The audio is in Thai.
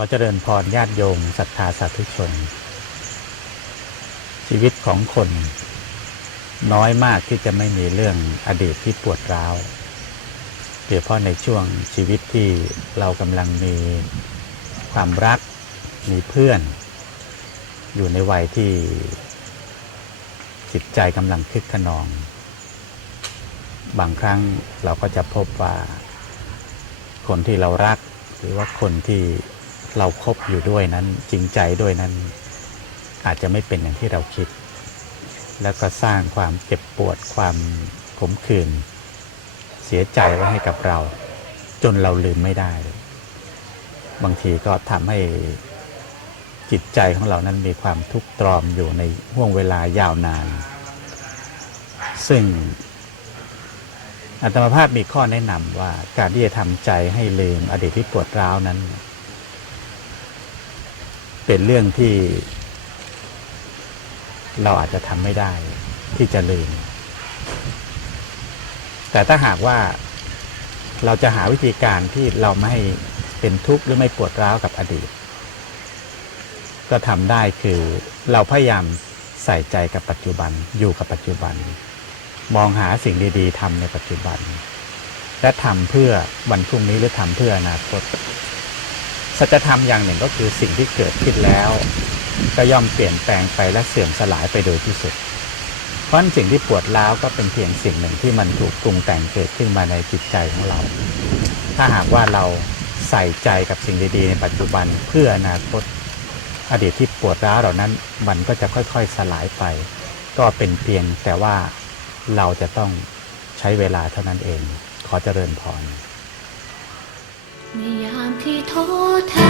อเจริญพรญาติโยมศรัทธาสาธุชน ชีวิตของคน น้อยมากที่จะไม่มีเรื่องอดีตที่ปวดร้าวโดยเฉพาะในช่วงชีวิตที่เรากำลังมีความรักมีเพื่อน อยู่ในวัยที่จิตใจกำลังคึกขนอง บางครั้งเราก็จะพบว่า คนที่เรารักหรือว่าคนที่ เราคบอยู่ด้วยนั้นจริงใจด้วยนั้น อาจจะไม่เป็นอย่างที่เราคิด แล้วก็สร้างความเจ็บปวดความขมขื่นเสียใจไว้ให้กับเรา จนเราลืมไม่ได้ บางทีก็ทำให้จิตใจของเรานั้นมีความทุกข์ตรอมอยู่ในห่วงเวลายาวนาน ซึ่งอาตมาภาพมีข้อแนะนำว่าการที่จะทำใจให้ลืมอดีตที่ปวดร้าวนั้น เป็นเรื่องที่ เราอาจจะทำไม่ได้ ที่จะลืม แต่ถ้าหากว่าเราจะหาวิธีการที่เราไม่เป็นทุกข์หรือไม่ปวดร้าวกับอดีต ก็ทำได้คือเราพยายามใส่ใจกับปัจจุบันอยู่กับปัจจุบัน มองหาสิ่งดี ๆทำในปัจจุบัน และทำเพื่อวันพรุ่งนี้หรือทำเพื่ออนาคต สัจธรรมอย่างหนึ่งก็คือสิ่งที่เกิดขึ้นแล้ว ก็ย่อมเปลี่ยนแปลงไปและเสื่อมสลายไปโดยที่สุด เพราะนั้นสิ่งที่ปวดร้าวก็เป็นเพียงสิ่งหนึ่งที่มันถูกปรุงแต่งเกิดขึ้นมาในจิตใจของเรา ถ้าหากว่าเราใส่ใจกับสิ่งดีๆ ในปัจจุบันเพื่ออนาคตอดีตที่ปวดร้าวเหล่านั้นมันก็จะค่อยๆสลายไป ก็เป็นเพียงแต่ว่าเราจะต้องใช้เวลาเท่านั้นเอง ขอเจริญพร 解脱。